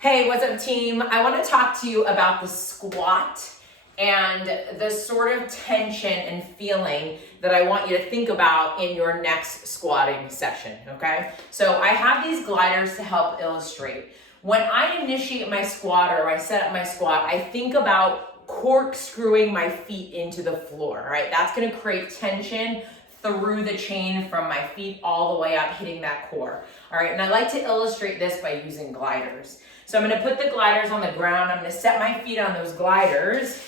Hey, what's up team? I want to talk to you about the squat and the sort of tension and feeling that I want you to think about in your next squatting session, okay? So I have these gliders to help illustrate. When I initiate my squat or I set up my squat, I think about corkscrewing my feet into the floor, all right? That's gonna create tension through the chain from my feet all the way up, hitting that core. All right, and I like to illustrate this by using gliders. So I'm gonna put the gliders on the ground, I'm gonna set my feet on those gliders,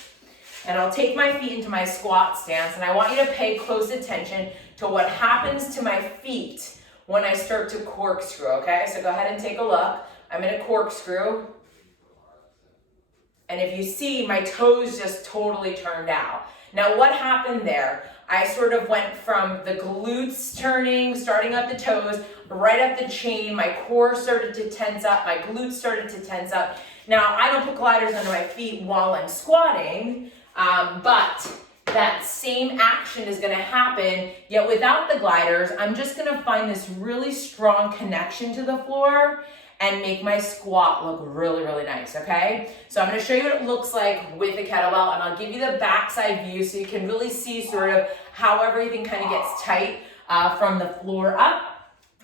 and I'll take my feet into my squat stance, and I want you to pay close attention to what happens to my feet when I start to corkscrew, okay? So go ahead and take a look. I'm gonna corkscrew, and if you see, my toes just totally turned out. Now what happened there? I sort of went from the glutes turning, starting at the toes, right up the chain, my core started to tense up, my glutes started to tense up. Now I don't put gliders under my feet while I'm squatting, but that same action is gonna happen, yet without the gliders, I'm just gonna find this really strong connection to the floor and make my squat look really, really nice, okay? So I'm gonna show you what it looks like with the kettlebell, and I'll give you the backside view so you can really see sort of how everything kind of gets tight from the floor up.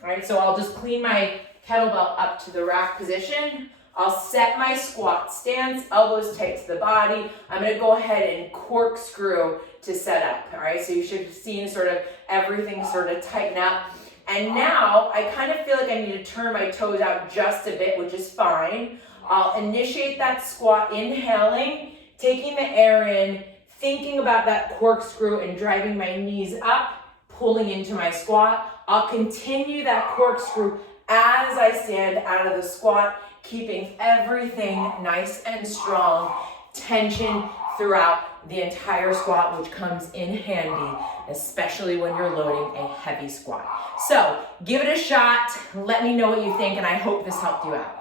All right, so I'll just clean my kettlebell up to the rack position. I'll set my squat stance, elbows tight to the body. I'm gonna go ahead and corkscrew to set up, all right? So you should have seen sort of everything sort of tighten up. And now I kind of feel like I need to turn my toes out just a bit, which is fine. I'll initiate that squat, inhaling, taking the air in, thinking about that corkscrew and driving my knees up, pulling into my squat. I'll continue that corkscrew as I stand out of the squat, keeping everything nice and strong, tension throughout the entire squat, which comes in handy, especially when you're loading a heavy squat. So give it a shot. Let me know what you think, and I hope this helped you out.